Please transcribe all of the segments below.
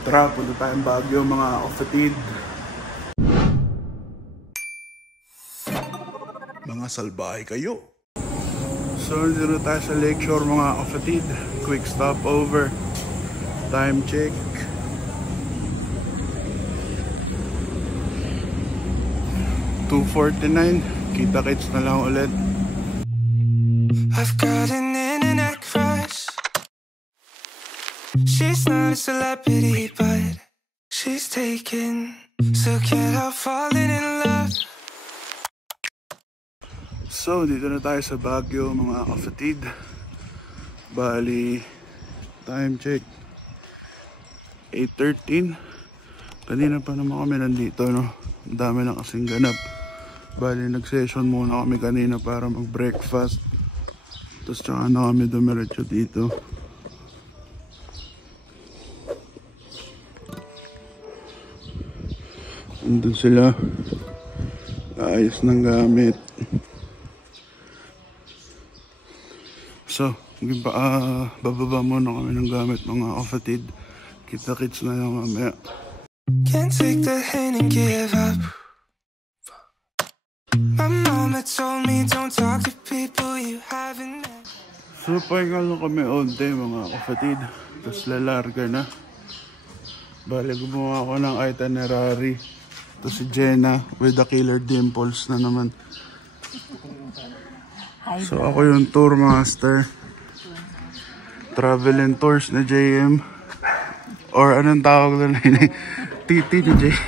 Tara, punta tayong Baguio mga kapatid. Mga salbahe kayo. So, dito tayo sa Lakeshore mga kapatid. Quick stopover. Time check. $2:49. Kita-kits na lang ulit. I've got an internet crush. She's not a celebrity, but she's taken. So can't help falling in love. So, dito na tayo sa Baguio mga kapatid. Bali, time check 8:13. Kanina pa naman kami nandito, no? Ang dami na kasing ganap. Bali, nag-session muna kami kanina para mag-breakfast. Tapos tsaka na kami dumiretso dito. Andun sila. Ayos ng gamit. So, bababa muna kami ng gamit mga kapatid. Kita-kits na lang mamaya. Can't take the hint and give up. My mama told me don't talk to people you haven't met. So, pahinga lang kami all day mga kapatid. Tapos lalarga na. Bali, gumawa ako ng itinerary. Tapos si Jenna with the killer dimples na naman. So, ako yung tour master. Travel and tours na JM. Or anong tawag doon? Titi ni JM.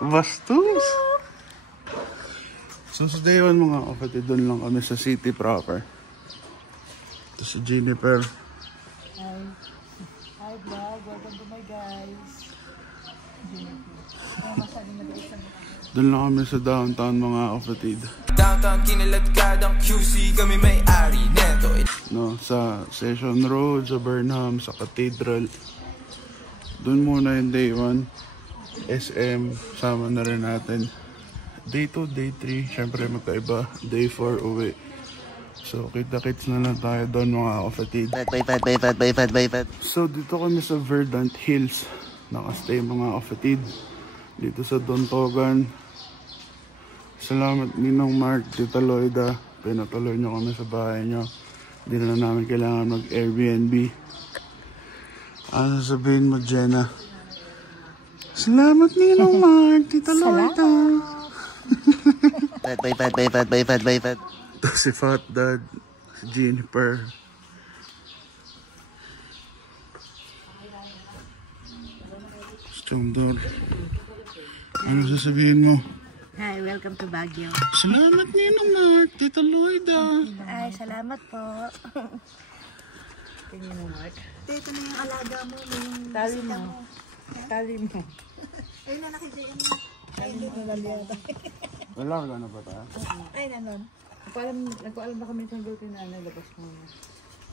Bastos. So sa day 1 mga kapatid, doon lang kami sa city proper. Ito si Jennifer. Hi vlog, welcome to my guys. Doon lang kami sa downtown mga kapatid. Downtown kiniladkadang QC, kami may-ari neto. No, sa Session Road, sa Burnham, sa Cathedral. Doon muna yung day 1. SM, sama na rin natin. Day 2, day 3, syempre magkaiba. Day 4, uwi. So, kita-kits na lang tayo doon mga kapatid. So, dito kami sa Verdant Hills. Nakastay mga kapatid. Dito sa Don Togan. Salamat Ninong Mark, Tita Loida. Pinatuloy nyo kami sa bahay nyo. Hindi na namin kailangan mag-Airbnb. Ano sabihin mo, Jenna? Salamat Ninong Mark, Tita Loida. Tapos si Fat Dad, si Jennifer. Stondor. Ano sasabihin mo? Hi, welcome to Baguio. Salamat Ninong Mark, Tita Loida. Ay, salamat po. Ninong Mark. Ito na yung alaga mo. Tali mo. Tali mo. Ayun na naki-JM mo. Ayun na naliyata. Lalarga na ba tayo? Ay, nanon. Nagpaalam na kami ng girlfriend na nalabas mo.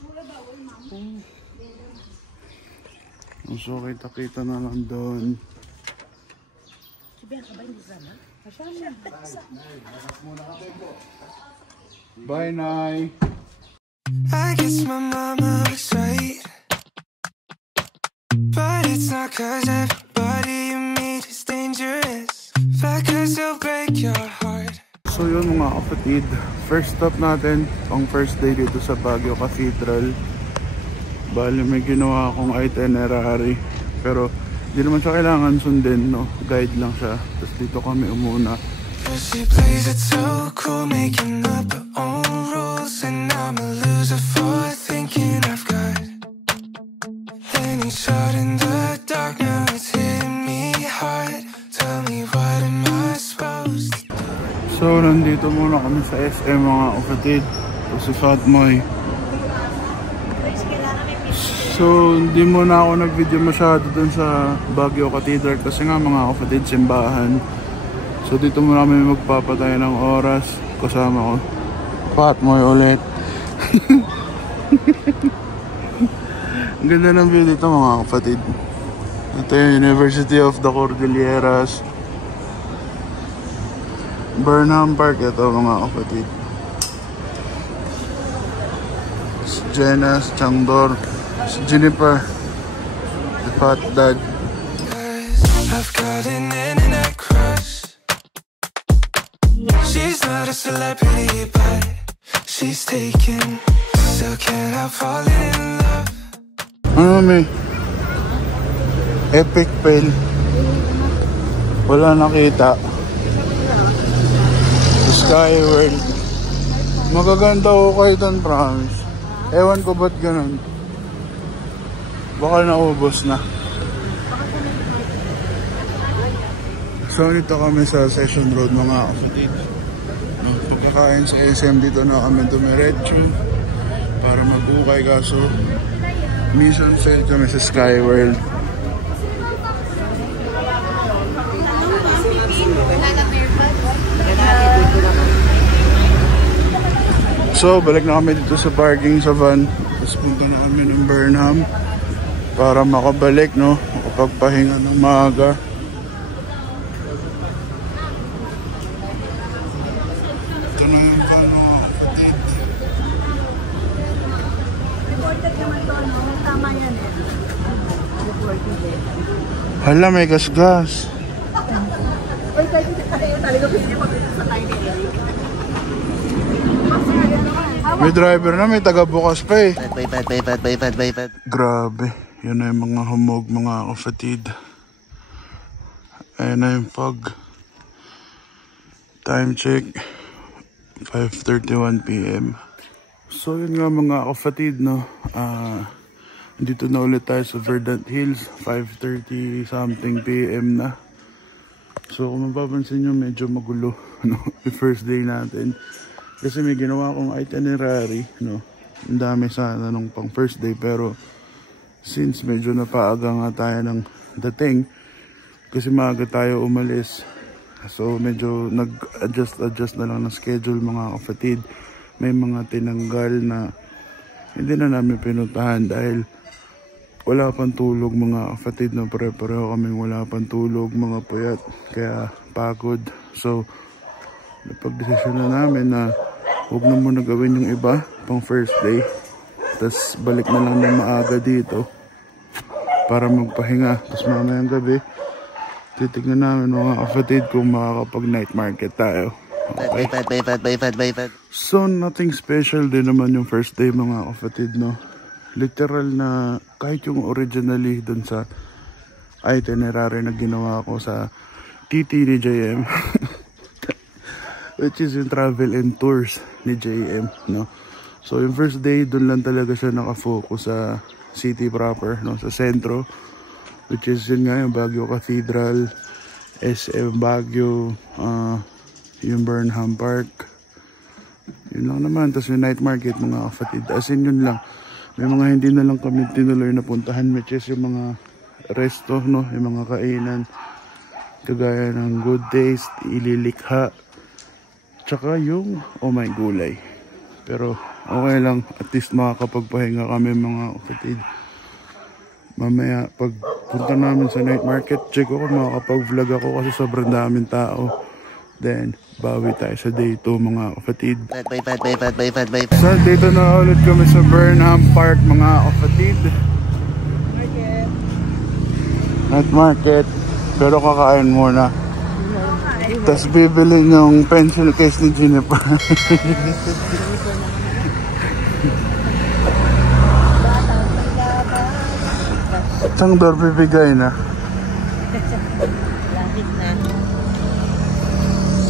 Mula bawal, ma'am. So, kita-kita na lang doon. Sabihan ka ba hindi drama? Bye, Nay. I guess my mama was right, but it's not cause everybody you meet is dangerous, but cause they'll break your heart. So yun mga kapatid, first stop natin ang first day dito sa Baguio Cathedral. Bali may ginawa akong itinerary, pero di naman siya kailangan sundin, no? Guide lang siya. Tapos dito kami umuna. She plays it so cool, making up her own rules, and I'm a loser for thinking I've got any shot in the dark. Now it's hitting me hard. Tell me what am I supposed to do? So nandito muna kami sa SM mga kapatid. Ito si Fatmoy. So hindi muna ako nag-video masyado dun sa Baguio Cathedral kasi nga mga kapatid, simbahan. So dito muna kami magpapatay ng oras. Kasama ko Fatmoy ulit. Ang ganda ng view dito mga kapatid. Ito yung University of the Cordilleras, Burnham Park. Ito mga kapatid. Jenna, si Changdor, si Jennifer, si Fat Dad. I've got an internet crush. She's not a celebrity, but she's taken. Still can't help falling in love. Ano may epic fail. Wala nakita. Skyward. Magaganda ko kayo doon, promise. Ewan ko ba't ganun. Baka naubos na. So ito kami sa Session Road mga kapatid. Pagkakain sa SM dito na kami dumiretso para mag-ukay, kaso mission fail kami sa Skyworld. So balik na kami dito sa parking sa van. Tapos punta na kami ng Burnham para makabalik, no, makapagpahinga ng maaga. Ito na yung van, mga kapatid. Reported naman to, no? Tama yan eh. Reported eh. Hala, may gas-gas. Uy, talaga pili mo sa tayo ni Eric. May driver na, may taga-bukas pa eh. Bye. Grabe, yun na yung mga humog, mga kapatid. Ayun na yung fog. Time check, 5:31 PM. So yun nga mga kapatid, no, dito na ulit tayo sa Verdant Hills, 5:30 something PM na. So kung mapapansin nyo, medyo magulo, no, yung first day natin. Kasi may ginawa akong itinerary, no, ang dami sana nung pang first day, pero since medyo napaaga nga tayo ng dating, kasi maaga tayo umalis, so medyo nag-adjust na lang ng schedule mga kapatid. May mga tinanggal na hindi na namin pinuntahan dahil wala pang tulog mga kapatid, no, pare-pareho kaming wala pang tulog, mga puyat, kaya pagod. So napag-desisyon na namin na huwag na muna gawin yung iba pang first day, tapos balik na lang na maaga dito para magpahinga. Tapos mamayang gabi titignan namin mga kapatid kung makakapag night market tayo. Okay. So nothing special din naman yung first day mga kapatid, no. Literal na kahit yung originally dun sa itinerary na ginawa ko sa TT ni JM which is yung travel and tours ni JM, no. So yung first day dun lang talaga siya nakafocus sa city proper, no, sa sentro, which is yun nga yung Baguio Cathedral, SM Baguio, yung Burnham Park, yun lang naman. Tapos yung night market mga kapatid, as in yun lang. May mga hindi na lang kami tinuloy na puntahan, which is yung mga resto, no, yung mga kainan kagaya ng Good Taste, Ililikha, tsaka yung Oh My Gulay. Pero okay lang, at least makakapagpahinga kami mga kapatid. Mamaya pag punta namin sa night market, check ko kung makakapag-vlog ako kasi sobrang daming tao. Then bawi tayo sa day 2 mga kapatid. So dito na ulit kami sa Burnham Park mga kapatid. Night market. Pero kakain muna. Tapos bibili yung pencil case ni Jennifer. Changdor bibigay na.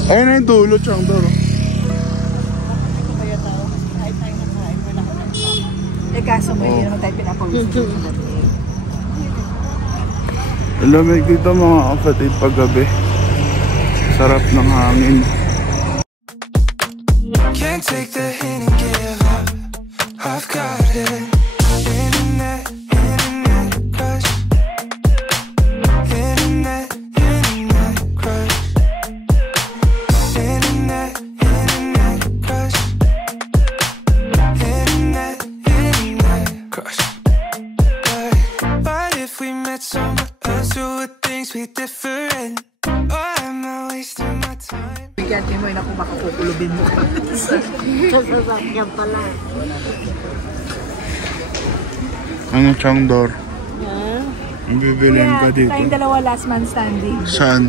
Ayun na yung dulo, Changdor. Eh kaso mo hindi naman tayo pinapawis. Lamig dito mga kapatid paggabi. Sarap ng hangin. Can't take the hint and give up. I've got it. Internet crush. Internet crush. Internet crush. Internet crush. But if we met somewhere else, would things be different? Or am I wasting my time? Bigyan mo yun ako makakukulubin mo. Sasasakyan pala. Ano, Changdor? Yeah. Ang bibilin ka dito. Tayong dalawa last man standing. Saan?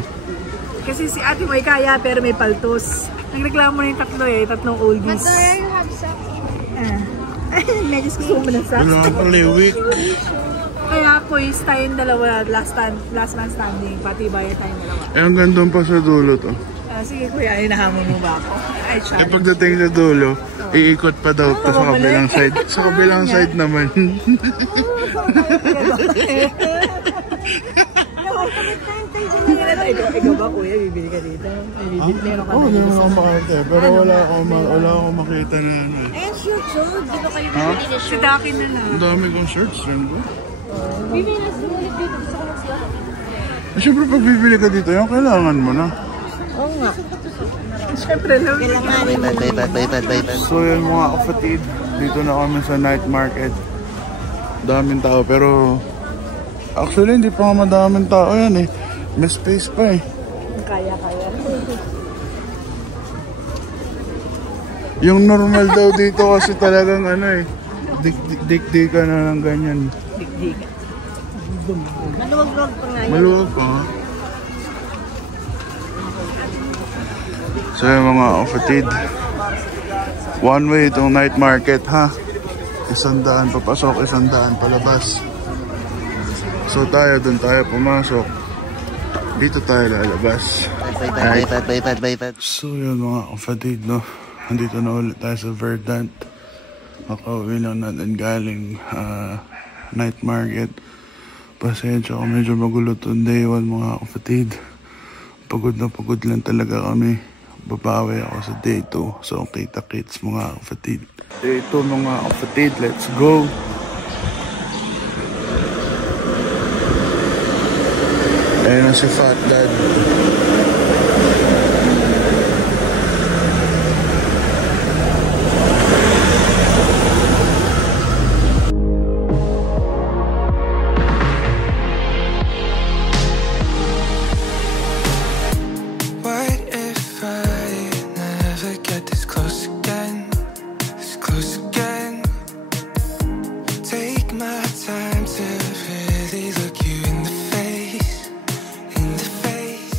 Kasi si ate mo ay kaya pero may paltos. Nagreklamo na yung tatlo eh, tatlong oldies. But there you have some. Medyo gusto mo na sa. Wala ka liwik. Kaya quiz tayong dalawa last man standing. Pati bayad tayong dalawa. Eh, hanggang doon pa sa dulo to. Sige kuya, hinahamon mo ba ako? Ay, Eh, char. pagdating sa dulo, iikot pa daw pa sa kabilang side. Sa kabilang side naman. Ikaw ba kuya, bibili ka dito? Ay, bibili meron ka Oo, na hindi dito na sa... ako makakita. Pero wala akong makita na ano. And shoot, so dito kayo Ha? bibili na Sa dakin na na. Ang dami kong shirts. Yan ba? Bibili na sulit dito sa kanila. Siyempre, pag bibili ka dito, yung kailangan mo na. Oo nga. Siyempre lang. So yun mga kapatid, dito na kami sa night market. Daming tao pero actually hindi pa nga madaming tao yan eh. May space pa eh. Kaya. Yung normal daw dito kasi talagang ano eh. Dik-dik ka na ng ganyan. Dik-dik. Maluwag-luwag pa nga yun. Maluwag pa ha? So yun mga kapatid, one way itong night market ha. 100 papasok, 100 palabas. So tayo, dun tayo pumasok. Dito tayo lalabas. So yun mga kapatid, no? Nandito na ulit tayo sa Verdant. Makauwi lang natin galing night market. Pasensya ko, medyo magulo itong day 1 mga kapatid. Pagod na pagod lang talaga kami. Babawi ako sa day 2. So kita-kits mga kapatid. Day 2 mga kapatid, let's go! Ayun na si Fat Dad. What if I never get this close again? This close again. Take my time to really look you in the face. In the face.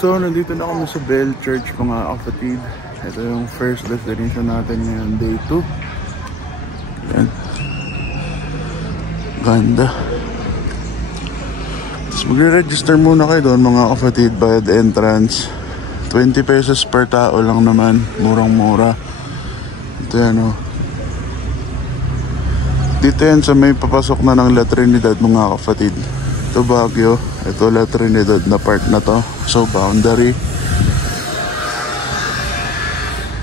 So nandito na kami sa Bell Church mga kapatid. Ito yung first destination natin ngayon, day 2. Yan. Ganda. Tapos magre-register muna kayo doon mga kapatid, bayad entrance. 20 pesos per tao lang naman, murang-mura. Ito yan o. Dito yan sa may papasok na ng La Trinidad mga kapatid. Ito Baguio, ito La Trinidad na part na to. So boundary.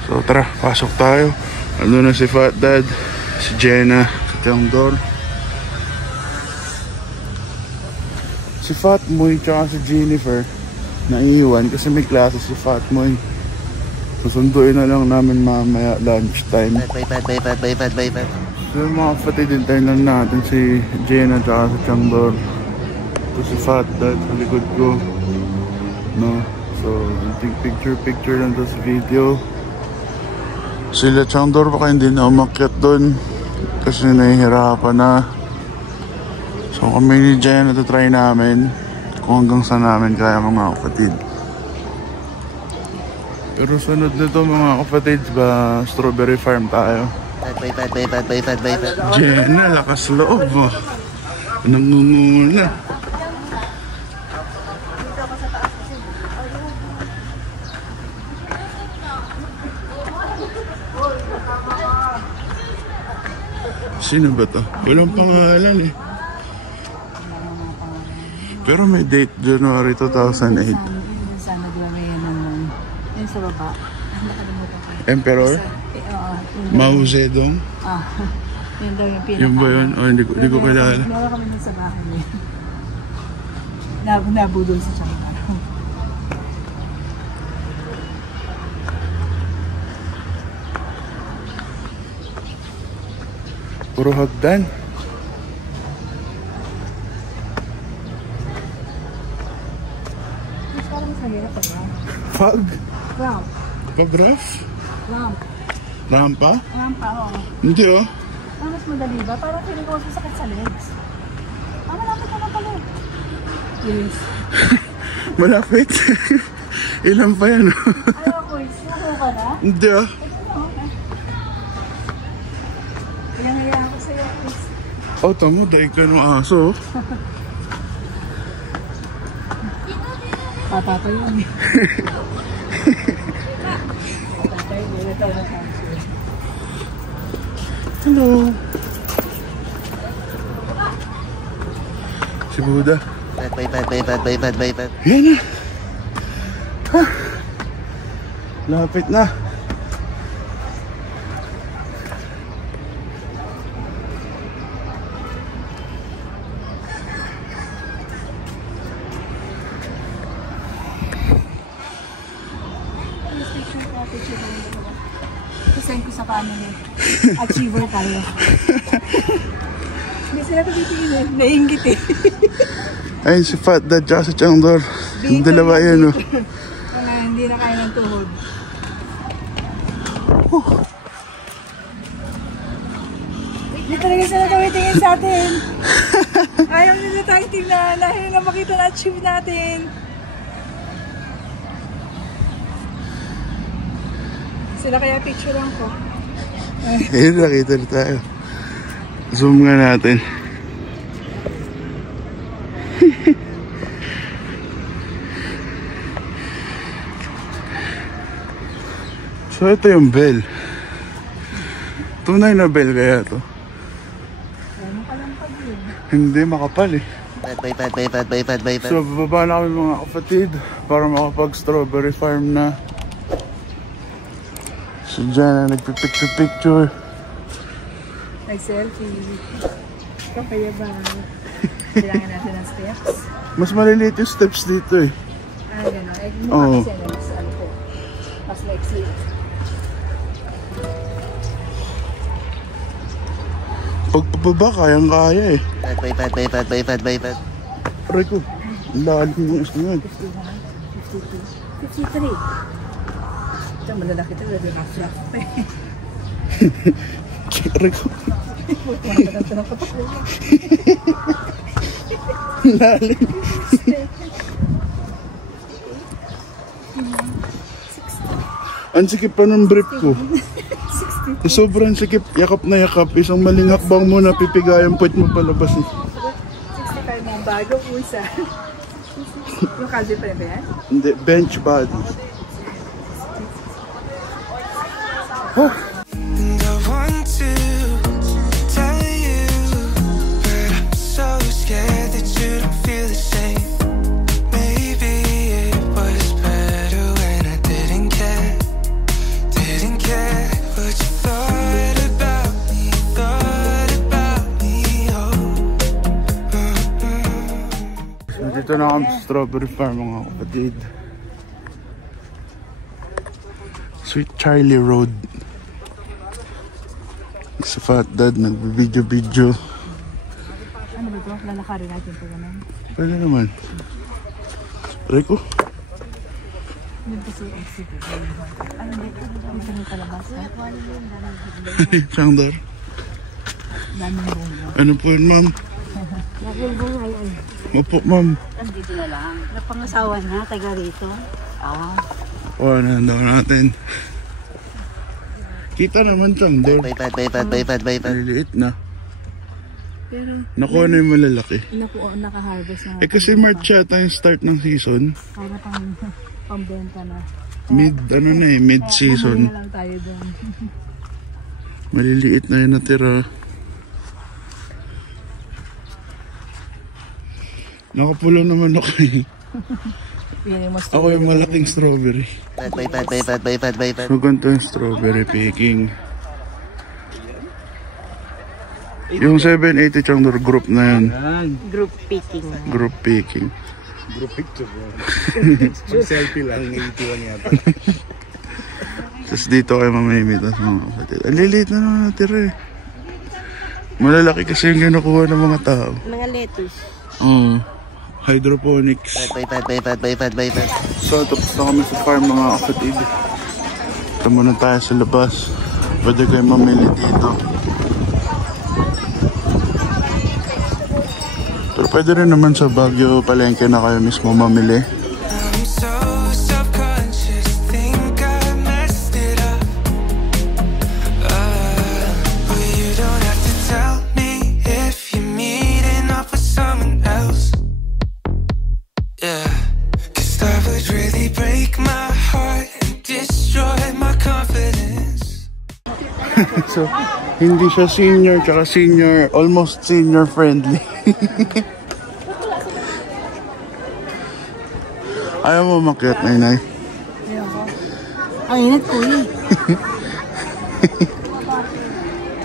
So tara, pasok tayo. Ano na si Fat Dad, si Jenna, si Changdor. Si Fat Moy tsaka si Jennifer naiiwan kasi may klase si Fat Moy. Susunduin na lang namin mamaya lunchtime. So yung mga kapatid, hintayin lang natin si Jenna tsaka si Changdor. Ito si Fat Dad sa likod ko. No? So, picture lang to sa video. Sila Changdor baka hindi na umakyat doon kasi nahihirapan na. So kami ni Jen, try namin kung hanggang saan namin kaya mga kapatid. Pero sunod na to mga kapatid, ba strawberry farm tayo. Jenna, lakas loob oh. Nangunguna. Sino ba to? Walang pangalan eh. Pero may date, January 2008. Sana di ba may naman. Yan sa baba. Nakalimutan ko. Emperor? Mao Zedong? Yun daw yung pinaka. Yung ba yun? Oh, hindi ko kilala. Meron kami nun sa bahay. Nabudol sa China. Puro hagdan. Parang mahirap pa ba? Fog? Ramp. Pag-rough? Ramp. Rampa? Rampa, oo. Hindi oh. mas madali ba? Parang feeling ko mas masakit sa legs. Malapit ka na pala. Yes. Malapit. Ilan pa yan? Ayaw ko, suko ka na? Hindi ah. Kaya ngaya ako sa'yo, Chris. Oh, tamo, daig ka ng aso. Patata yun. Patata yun. Hello. Si Buddha. Bye. Yan na. Ha. Lapit na. Send ko sa family. Achiever tayo. Hindi sila kabitingin eh. Nainggit eh. Ayun si Fat Dad tsaka si Changdor. Yung dalawa yan oh. Hindi na kaya ng tuhod. Hindi talaga sila kabitingin sa atin. Ayaw nila tayo tingnan. Ayaw nila makita na achieve natin. Sila kaya picture lang ko. Ayun, nakita na tayo. Zoom nga natin. So ito yung bell. Tunay na bell kaya to. Hindi, makapal eh. Bye. So bababa na kami mga kapatid para makapag-strawberry farm na. So dyan na nagpipicture-picture. Nag-selfie. Kaya ba? Bilangin natin ang steps. Mas maliliit yung steps dito eh. Gano'n. Oo. Mukha kasi ano po. Mas maiksi. Pagpababa, kayang-kaya eh. Bye. Aray ko, lalim ng istingan. 52. 53. Ito, malalaki ito. Pwede na-fluff pa eh. Aray ko. Ito ng kapatid. Lalim. Ang sikip pa ng brief ko. Sobrang sikip, yakap na yakap. Isang maling hakbang mo na pipigayan puwet mo palabas eh. 65 ng bagong usa. Yung kalde pa rin ba yan? Hindi, bench body. And I want to tell you, but I'm so scared that you don't feel the same. Maybe it was better when I didn't care what you thought about me, oh. So dito na kami sa strawberry farm mga kapatid. Sweet Charlie Road. Sa Fat Dad nag-video. Ano ba ito? Lalakarin natin ito naman. Pwede naman. Aray ko. Hindi kasi exit. Ano dito? Dito ng kalabas ha? Changdor. Daming bunga. Ano po yun ma'am? Daming bunga yan. Opo ma'am. Nandito na lang. Napangasawa niya, taga rito. O, nandaw natin. Kita naman Changdor. Bye. Maliliit na. Pero, Nakuha na yung malalaki. naka-harvest na. Eh kasi March yata yung start ng season. Para pambenta na. Mid-season. Mamaya na lang tayo doon. Maliliit na yung natira. Nakapula naman ako eh. Ako yung malaking strawberry. Bye. So ganito yung strawberry picking. Yung 780 Changdor group na yan. Group picking. Group picking. Group picture bro. Selfie lang, 81 yata. Tapos dito kayo mamimitas mga kapatid. Ang liliit na naman natira eh. Malalaki kasi yung kinukuha ng mga tao. Mga lettuce. Oo. Hydroponics. Bye. So tapos na kami sa farm mga kapatid. Ito muna tayo sa labas. Pwede kayo mamili dito. Pero pwede rin naman sa Baguio Palengke na kayo mismo mamili. I'm so subconscious, think I messed it up. But you don't have to tell me if you're meeting up with someone else. Yeah, 'cause that would really break my heart and destroy my confidence. So, hindi siya senior, tsaka senior, almost senior friendly. Ayaw mo makiat, Nay. Ang init ko eh.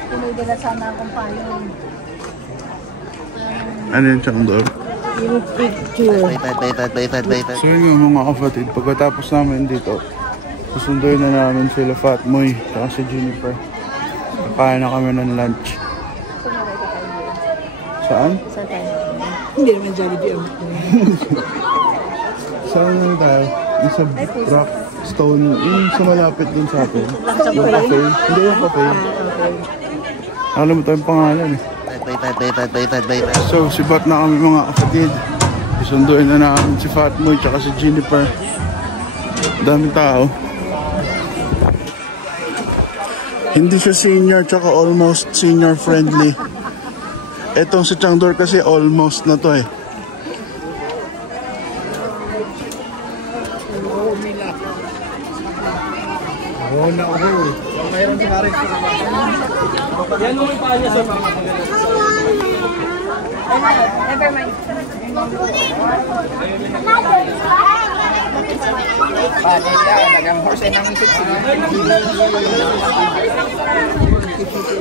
Tuloy dala sana akong payon. Ano yung Changdor? Yung picture. So yun yung mga kapatid, pagkatapos namin dito, susunduin na namin sila Fatmoy, tsaka si Jennifer. Kakain na kami ng lunch. Saan? Saan tayo? Hindi naman Jollibee ang Saan lang tayo? Yung sa rock stone, yung sa malapit din sa atin. Yung cafe. Hindi yung cafe. Alam mo tayong pangalan eh. So, sibat na kami mga kapatid. Isunduin na namin si Fatmoy tsaka si Jennifer. Daming tao. Hindi siya senior tsaka almost senior friendly. Etong si Changdor kasi almost na to eh. Oo na ako. Mayroon si Karen. Yan mo yung paa niya sa Never mind.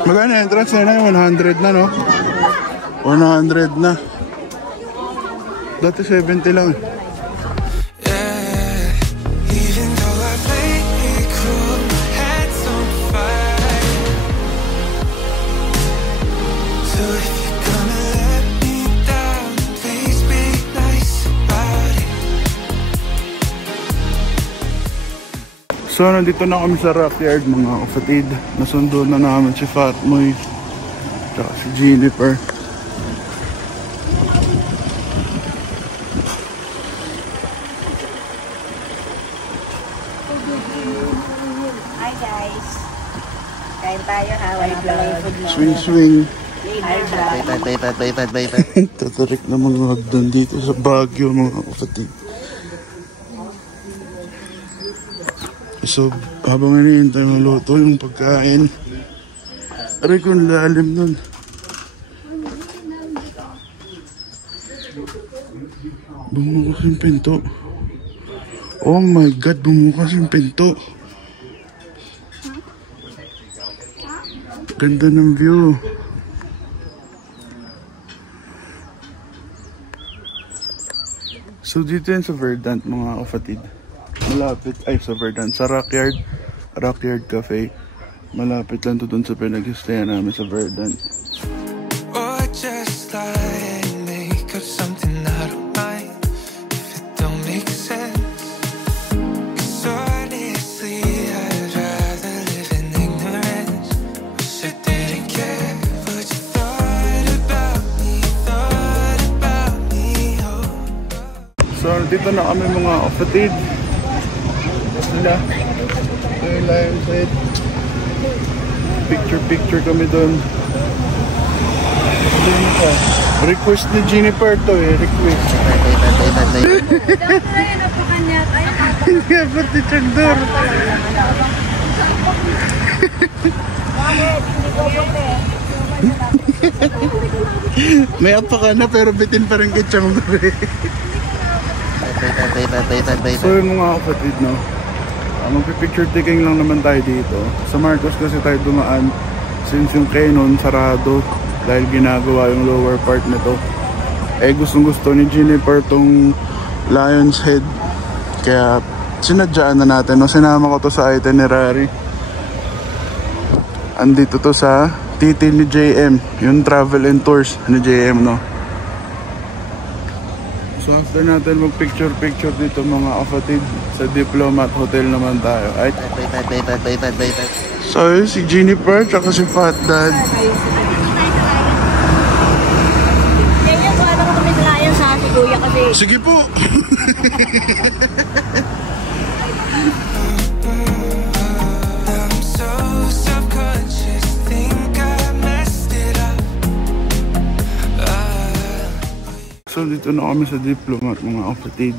Magkano entrance na yun? 100 na no? 100 na. Dati 70 lang eh. Even though I played it cool, my head's on fire. So if you're gonna let me down, please be nice about it. So nandito na kami sa Rockyard mga kapatid. Nasundo na namin si Fatmoy tsaka si Jennifer. Hi guys. Kain tayo ha. Wala pala yung food mo. Swing swing. Hi vlog. Tatarik na mga hagdan dito sa Baguio mga kapatid. So habang hinihintay maluto yung pagkain, aray ko ang lalim nun. Bumukas yung pinto. Oh my god, bumukas yung pinto. Ganda ng view. So dito yan sa Verdant mga kapatid. Malapit, ay sa Verdant, sa Rockyard. Rockyard Cafe. Malapit lang to dun sa pinag-stayan namin sa Verdant. Or just lie and make up something out of mine if it don't make sense. 'Cause honestly, I'd rather live in ignorance. Wish I didn't care what you thought about me, oh. So dito na kami mga kapatid. Sila. Ito yung lion side. Picture kami doon. Request ni Jennifer to eh. Request. Hindi ba't ni Changdor? May apa ka na pero bitin pa rin kay Changdor eh. So yung mga kapatid no, magpipicture taking lang naman tayo dito. Sa Marcos kasi tayo dumaan since yung Canon sarado dahil ginagawa yung lower part nito. Eh gustong gusto ni Jennifer tong Lion's Head. Kaya sinadyaan na natin. No? Sinama ko to sa itinerary. Andito to sa TT ni JM. Yung travel and tours ni JM no. So after natin mag-picture dito mga kapatid, sa Diplomat Hotel naman tayo. Ay, so yun, si Jennifer tsaka si Fat Dad. Yan yung ano kami Sige po. I'm so subconscious, think I messed it up. So dito na kami sa Diplomat mga kapatid.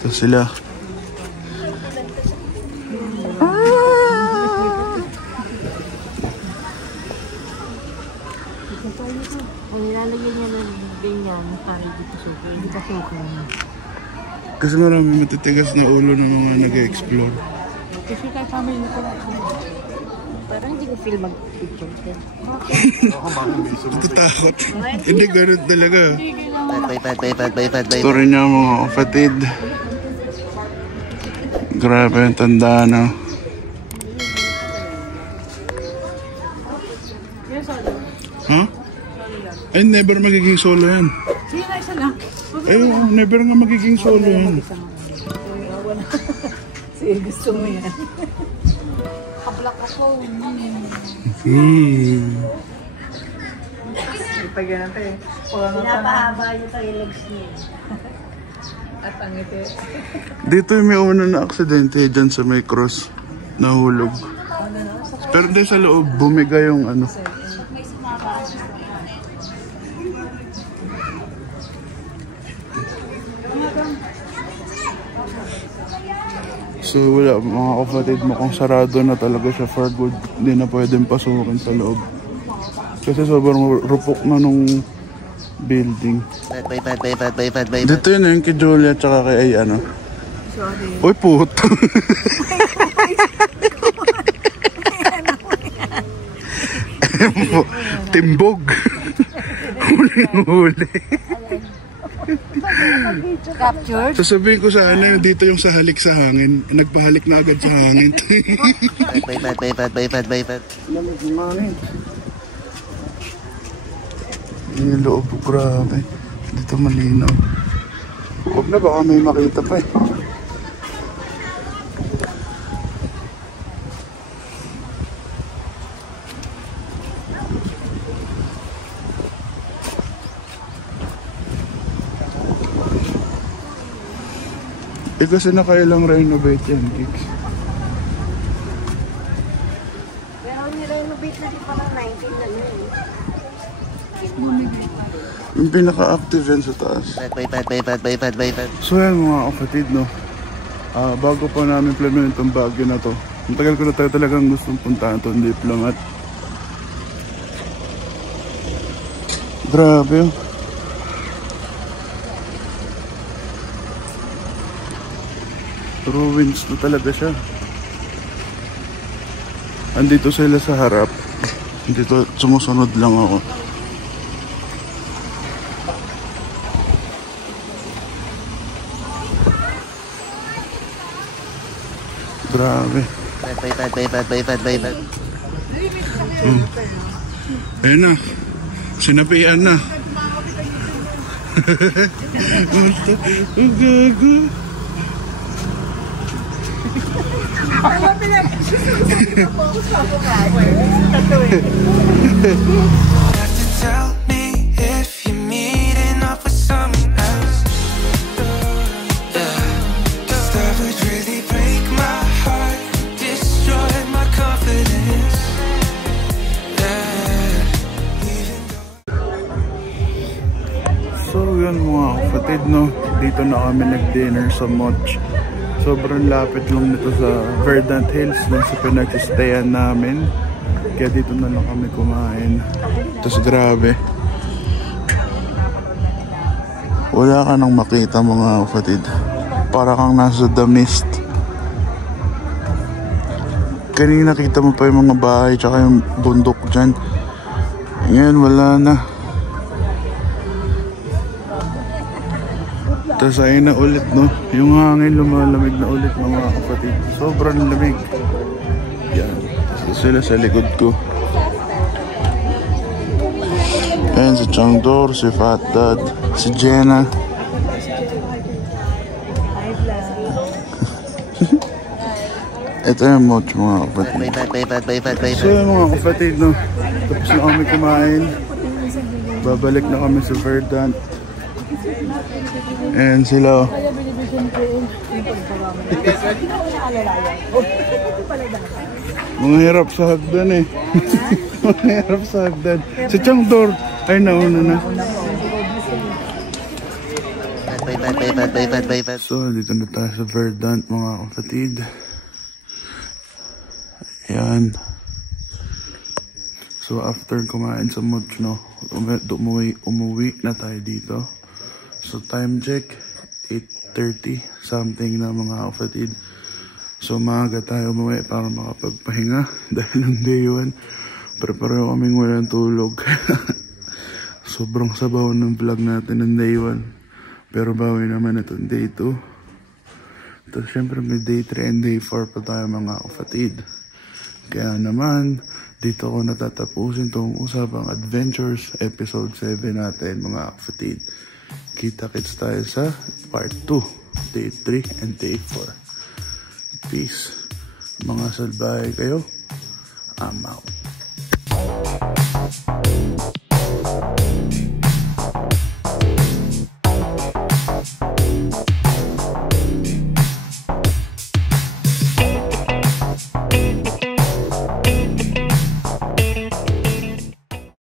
Ito sila. Ang nilalagyan niya ng ganyan, para dito suko. Hindi pa suko. Kasi marami matitigas na ulo ng mga nag-explore. Kasi kay family ko. Parang hindi ko feel mag-picture. Natatakot. Hindi ganun talaga. Bye. Ito rin niya mga kapatid. Grabe ang tanda na. Huh? Ay, never magiging solo yan. Sige na, isa lang. Ay, never nga magiging solo yan. Sige, gusto mo yan. Kablak ako. Pag ganun pa eh. Pinapahaba niyo pa yung legs niya. At ang ito. Dito yung may una na aksidente dyan sa may cross. Nahulog. Pero di sa loob, bumiga yung ano. So wala mga kapatid, mukhang sarado na talaga siya for good. Hindi na pwedeng pasukin sa loob. Kasi sobrang rupok na nung building. Bye. Dito yun yung kay Julia tsaka kay ay ano. Sorry. Uy puto. Timbog. Huling-huli. Captured? Sasabihin ko sana yung dito yung sa halik sa hangin. Nagpahalik na agad sa hangin. Bye. Lamig ng hangin. Yung loob, grabe. Dito malinaw. Huwag na, baka may makita pa eh. Eh kasi nakailang renovate yan, Kicks. Pero nirenovate na di pala 19 na yun. Yung pinaka-active yan sa taas. Bye. So yan mga kapatid, no. Bago pa namin plano itong Baguio na to. Ang tagal ko na talagang gustong puntahan itong Diplomat. Grabe yun. Ruins na talaga siya. Andito sila sa harap. Dito sumusunod lang ako. Grabe. Bye. Ayun na. Sinapian na. Ang gago. Have to tell me if you're meeting up with someone else. That would really break my heart, destroy my confidence. So yun mga kapatid, no. Dito na kami nag-dinner sa Moch. Sobrang lapit lang nito sa Verdant Hills na sa pinag-stayan namin. Kaya dito na lang kami kumain. Tapos grabe. Wala ka nang makita mga kapatid. Para kang nasa The Mist. Kanina nakita mo pa yung mga bahay tsaka yung bundok dyan. Ngayon wala na. Tapos ayun na ulit, no? Yung hangin lumalamig na ulit mga kapatid. Sobrang lamig. Yan. Tapos sila sa likod ko. Ayan si Changdor, si Fat Dad, si Jenna. Ito yung Moch mga kapatid. Bye. So yung mga kapatid, no? Tapos na kami kumain. Babalik na kami sa Verdant. And sila. Mga hirap sa hagdan eh. Mga hirap sa hagdan. Si Changdor ay nauna na. So, dito na tayo sa Verdant mga kapatid. Ayan. So, after kumain sa Muchno, umuwi na tayo dito. So, time check, 8:30 something na mga kapatid. So, maaga tayo umuwi para makapagpahinga dahil ng day 1. Pero pareho kaming walang tulog. Sobrang sabaw ng vlog natin ng day 1. Pero bawi naman itong day 2. Tapos syempre may day 3 and day 4 pa tayo mga kapatid. Kaya naman, dito ko natatapusin itong usapang Adventures episode 7 natin mga kapatid. Kita-kits tayo sa part 2, day 3 and day 4. Peace. Mga salbahe kayo. I'm out.